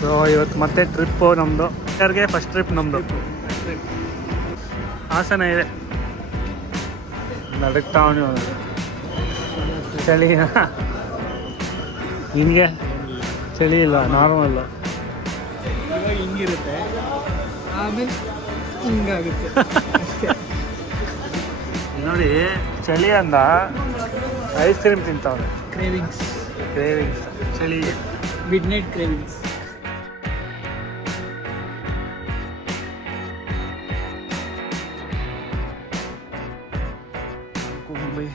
So ಇವತ್ತು ಮತ್ತೆ trip ನಮ್ಮದು ಯಾರಿಗೆ ಫಸ್ಟ್ ಟ್ರಿಪ್ ನಮ್ಮದು. ಹಾಸನ ಇದೆ ನಡುಕ್ತಾವಣಿ ಚಳಿ ಹಿಂಗೆ ಚಳಿ ಇಲ್ಲ, ನಾರ್ಮಲ್ಲು. ಇವಾಗ ಹಿಂಗಿರುತ್ತೆ, ಆಮೇಲೆ ಹಿಂಗಾಗುತ್ತೆ ನೋಡಿ ಚಳಿ ಅಂದ ಐಸ್ ಕ್ರೀಮ್ ತಿಂತಾವೆ. ಕ್ರೇವಿಂಗ್ಸ್ ಚಳಿಗೆ ಮಿಡ್ ನೈಟ್ ಕ್ರೇವಿಂಗ್ಸ್. ಕುಂಬಿ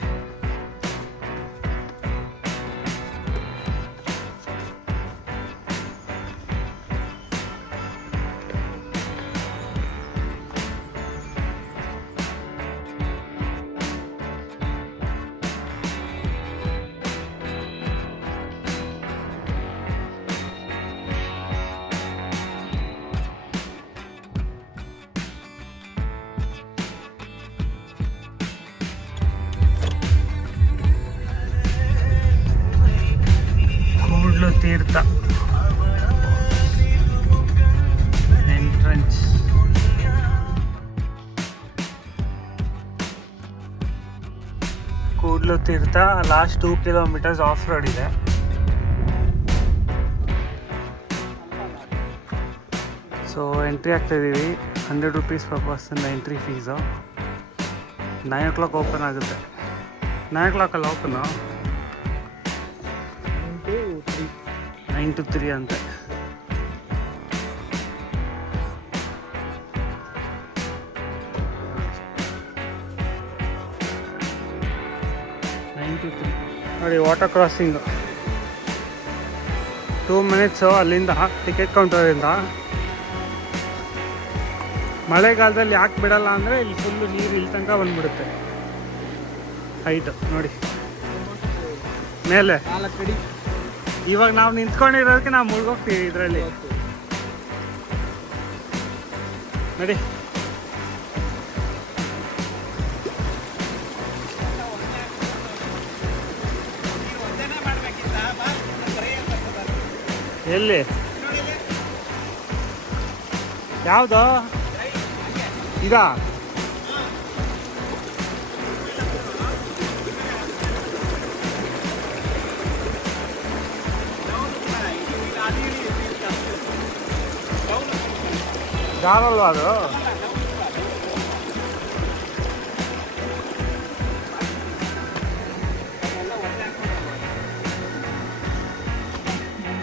Kudlu Teertha entrance. Kudlu Teertha last 2 kilometres off road ಇದೆ. ಸೊ ಎಂಟ್ರಿ ಆಗ್ತಾಯಿದ್ದೀವಿ. 100 rupees per person entry fees. 9 o'clock open ಆಗುತ್ತೆ. 9 o'clock ಅಲ್ಲ ಓಪನು, 9 to 3 ಅಂತೆ. ನೋಡಿ ವಾಟರ್ ಕ್ರಾಸಿಂಗು 2 minutes ಅಲ್ಲಿಂದ ಟಿಕೆಟ್ ಕೌಂಟರಿಂದ. ಮಳೆಗಾಲದಲ್ಲಿ ಯಾಕೆ ಬಿಡಲ್ಲ ಅಂದರೆ ಇಲ್ಲಿ ಫುಲ್ಲು ನೀರು ಇಲ್ಲಿ ತನಕ ಬಂದ್ಬಿಡುತ್ತೆ. ಹೈಟ್ ನೋಡಿ ಮೇಲೆ. ಇವಾಗ ನಾವು ನಿಂತ್ಕೊಂಡಿರೋದಕ್ಕೆ ನಾವು ಮುಳುಗೋಗ್ತೀವಿ ಇದರಲ್ಲಿ ನೋಡಿ. ಎಲ್ಲಿ ಯಾವುದು ಇದಾ? ಜಾರಲ್ವಾ ಅದು?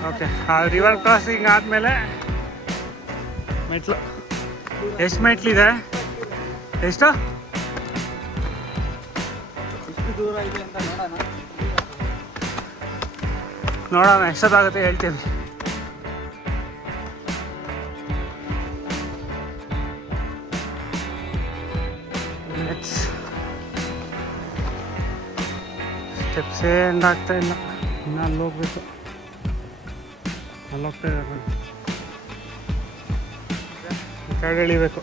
ಓಕೆ, ಆ ರಿವರ್ ಕ್ರಾಸಿಂಗ್ ಆದಮೇಲೆ ಮೆಟ್ಲು. ಎಷ್ಟು ಮೆಟ್ಲಿದೆ? ಎಷ್ಟು ದೂರ ಇದೆ ಅಂತ ನೋಡೋಣ, ಎಷ್ಟೊತ್ತಾಗುತ್ತೆ ಹೇಳ್ತೀನಿ. ಸ್ಟೆಪ್ಸೇ ಎಂಡ್ ಆಗ್ತಾ ಇಲ್ಲ, ಇನ್ನು ಅಲ್ಲಿ ಹೋಗ್ಬೇಕು. ಅಲ್ಲಿ ಹೋಗ್ತಾ ಇದ್ದಾರೆ, ಈ ಕಡೆ ಇಳಿಬೇಕು.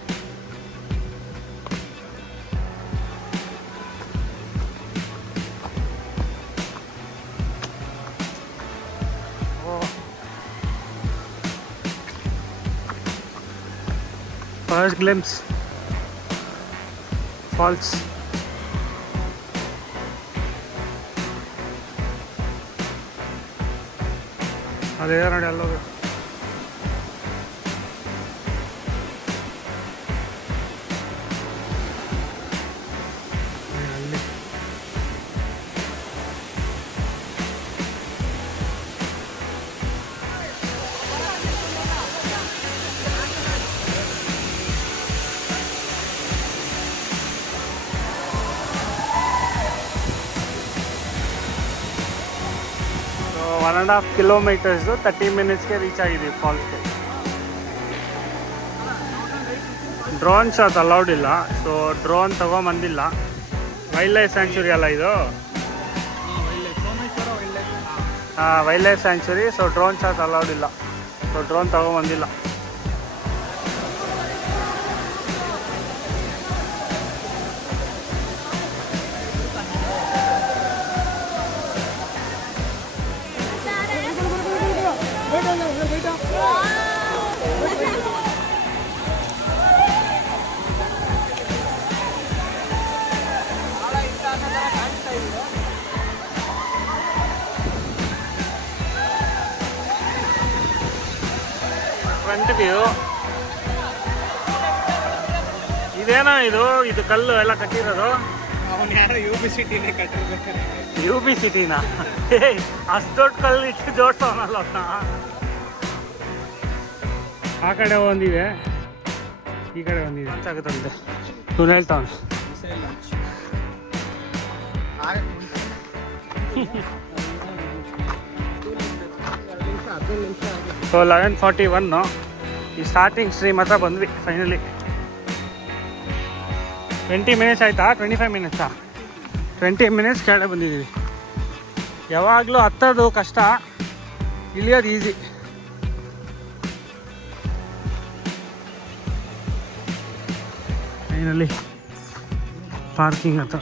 First glimpse falls. ಅದೇ ನೋಡಿ ಅಲ್ಲೋಗ್ಬೇಕು. ಅಲ್ಲಿ ಸೊ 1.5 kilometers 30 minutesಗೆ ರೀಚ್ ಆಗಿದ್ದೀವಿ ಫಾಲ್ಸ್ಗೆ. ಡ್ರೋನ್ ಶಾಟ್ ಅಲೌಡ್ ಇಲ್ಲ, ಸೊ ಡ್ರೋನ್ ತೊಗೊಂಬಂದಿಲ್ಲ. ವೈಲ್ಡ್ ಲೈಫ್ ಸ್ಯಾಂಚುರಿ ಅಲ್ಲ ಇದು? ಹಾಂ, wildlife sanctuary. So drone shot allowed ಇಲ್ಲ, ಸೊ ಡ್ರೋನ್ ತೊಗೊಂಬಂದಿಲ್ಲ. ಫ್ರಂಟ್ ವ್ಯೂ ಇದೇನೋ ಇದು ಕಲ್ಲು ಎಲ್ಲ ಕಟ್ಟಿರೋದು. ಅವನು ಯಾರೋ UB ಸಿಟಿನೇ ಕಟ್ಟಿರ್ಬೇಕಾರೆ. UB ಸಿಟಿನ ಅಷ್ಟು ದೊಡ್ಡ ಕಲ್ಲು ಇಟ್ಟು ಜೋಡ್ಸೋನಲ್ಲ ಅವ್ನ. ಆ ಕಡೆ ಒಂದಿದೆ, ಈ ಕಡೆ ಒಂದಿದೆ. ಆಗುತ್ತಂತೆ ಇವನು ಹೇಳ್ತಾವನು. ಸೊ 11:41 ಈ ಸ್ಟಾರ್ಟಿಂಗ್ ಸ್ಟ್ರೀಮ್ ಹತ್ರ ಬಂದ್ವಿ ಫೈನಲಿ. 20 ಮಿನಿಟ್ಸ್ ಆಯಿತಾ? 25 ಮಿನಿಟ್ಸಾ? 20 ಮಿನಿಟ್ಸ್ ಕೆಳಗೆ ಬಂದಿದ್ದೀವಿ. ಯಾವಾಗಲೂ ಹತ್ತೋದು ಕಷ್ಟ, ಇಳಿಯೋದು ಈಸಿ. ಫೈನಲಿ ಪಾರ್ಕಿಂಗ್ ಹತ್ರ